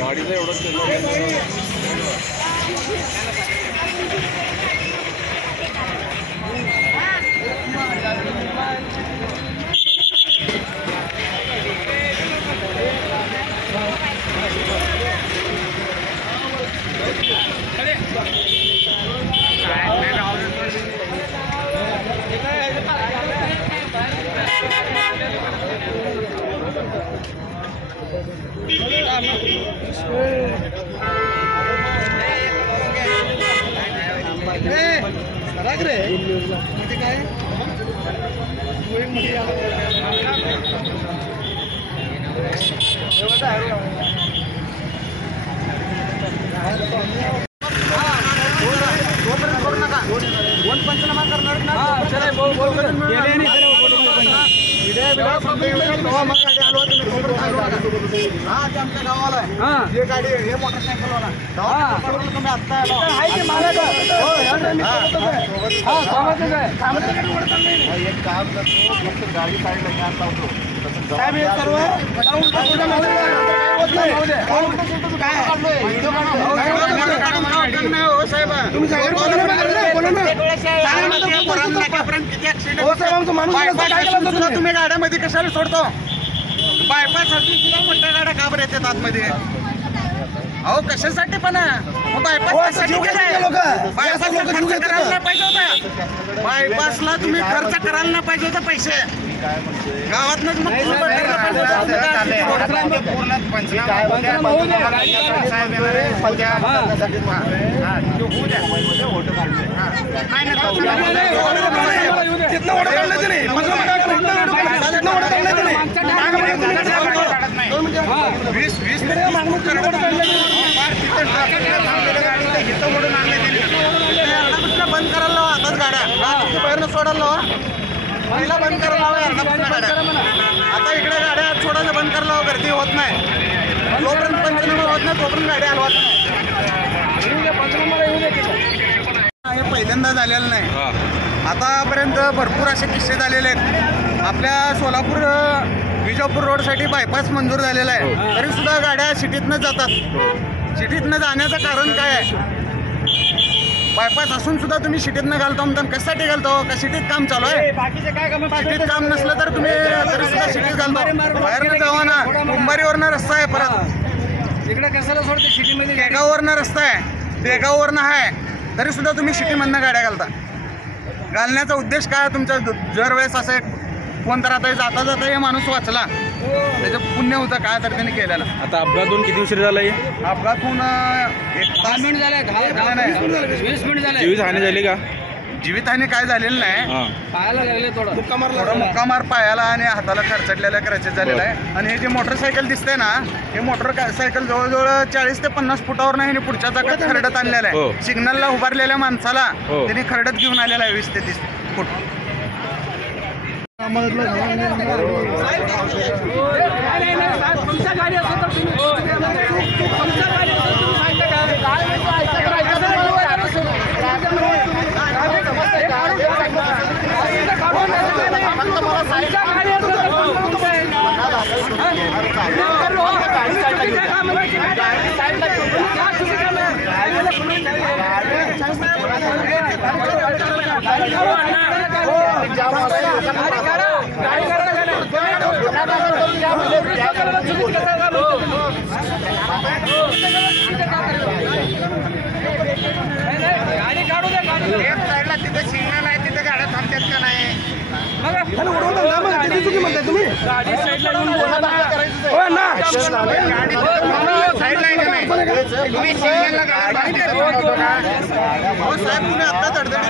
गाडीचं एवढंच पंचनामा करणार आमच्या गावाला हे गाडी हे मोटरसायकल तुम्ही आत्ता एक काम करतो फक्त गाडी काढली आता होतो तुम्ही गाड्यामध्ये कशाला सोडतो बायपास असून सुद्धा मोठ्या गाड्या का बरं येतात आतमध्ये अहो कशासाठी पण बायपास करायला नाही पाहिजे होता बायपासला तुम्ही खर्च करायला नाही पाहिजे होता पैसे गावात बंद करायला आताच गाड्या बाहेर सोडायला पहिला बंद करायला आता इकडे गाड्या सोडायला बंद करायला गर्दी होत नाही जोपर्यंत पंचनामा होत नाही तोपर्यंत गाड्या हलवत नाही हे पहिल्यांदा झालेलं नाही आतापर्यंत भरपूर असे किस्से झालेले आहेत आपल्या सोलापूर विजापूर रोडसाठी बायपास मंजूर झालेला आहे तरी सुद्धा गाड्या सिटीतनं जातात सिटीतनं जाण्याचं कारण काय आहे बायपास असून सुद्धा तुम्ही सिटीतनं घालतो म्हणता कशासाठी घालतो का सिटीत काम चालू आहे बाकीचे काय सिटीत काम नसलं तर तुम्ही तरी सुद्धा सिटीत घालतो बाहेर जावा ना कुंभारीवरनं रस्ता आहे परत इकडे कशाला सोडते सिटीमध्ये देगाववरनं रस्ता आहे देगाववरनं आहे तरी सुद्धा तुम्ही सिटीमधनं गाड्या घालता घालण्याचा उद्देश काय तुमचा जर वेळेस असं कोणतर आता जाता जाता हे माणूस वाचला त्याचं पुण्य होतं काय तर त्याने केलेलं आता अपघात होऊन किती उशीर झाला अपघात होऊन 10 मिनिट झाले 20 मिनिट झाले जीवितहानी झाली का जीवितहानी काय झालेलं नाही पायाला लागले थोडं मुक्कामार पायाला आणि हाताला खरचटलेला क्रॅचेस झालेला आहे आणि हे जे मोटरसायकल दिसतंय ना हे मोटरसायकल जवळजवळ 40 ते 50 फुटावर नाही पुढच्या चाकात खरडत आणलेला आहे सिग्नलला उभारलेल्या माणसाला त्यांनी खरडत घेऊन आलेला आहे 20 ते 30 फूट तिथे सिग्नल आहे तिथे गाड्या थांबतात का नाही तुम्ही गाडी साईडला येऊन तुम्ही सिग्नलला साहेब तुम्ही आता धडधडी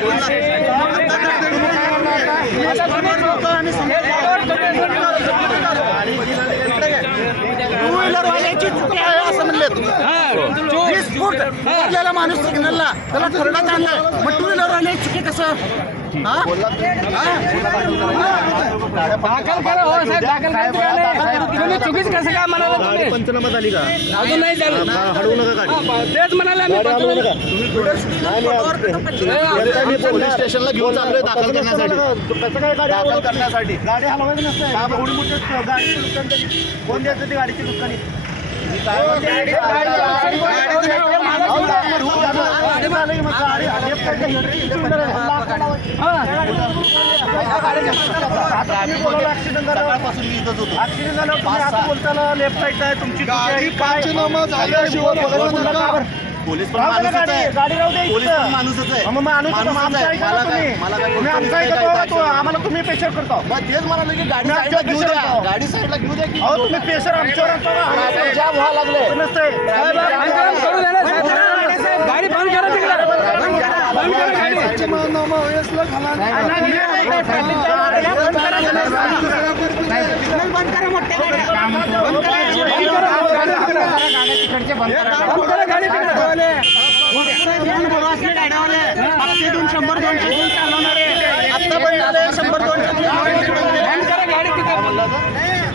व्हीलरवाल्याची चूक आहे असं म्हणले तुम्ही. 20 फूट उभारलेला माणूस सिग्नलला त्याला थोडं आणलाय, मग टू व्हीलरवाल्याची चुकी कसं? दाखल करा हो साहेब, दाखल करा. तुम्ही चुकीच कसं काय म्हणाला तुम्ही? पंचनामा झाली का? अजून नाही झालं. हडवू नका गाडी. तेच म्हणाले आम्ही पंचनामा. पोलीस स्टेशनला घेऊन चाललोय दाखल करण्यासाठी. कसं काय दाखल करण्यासाठी? गाडी हलवायची नसते. एवढी मोठी गाडीची नुकसान कोण द्यायचं ती गाडीची नुकसानी? लेफ्ट साईड आहे तुमची पोलीस पण माणूसच आहे. पोलीस पण माणूसच आहे. आम्हाला तुम्ही प्रेशर करतो. तेच म्हणाले की गाडी साईडला घेऊ द्या, गाडी साईडला घेऊ द्या की तुम्ही प्रेशर आमच्यावर जाम व्हायला लागले नसते. गाडी बंद करा तिकडे, बंद करा गाडी.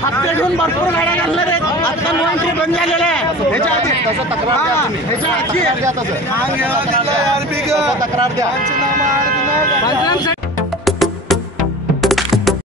हप्ते घेऊन भरपूर गाड्या घालणार आहेत. आता नो एंट्री बंद झालेला आहे. तक्रार द्या. पंचनामा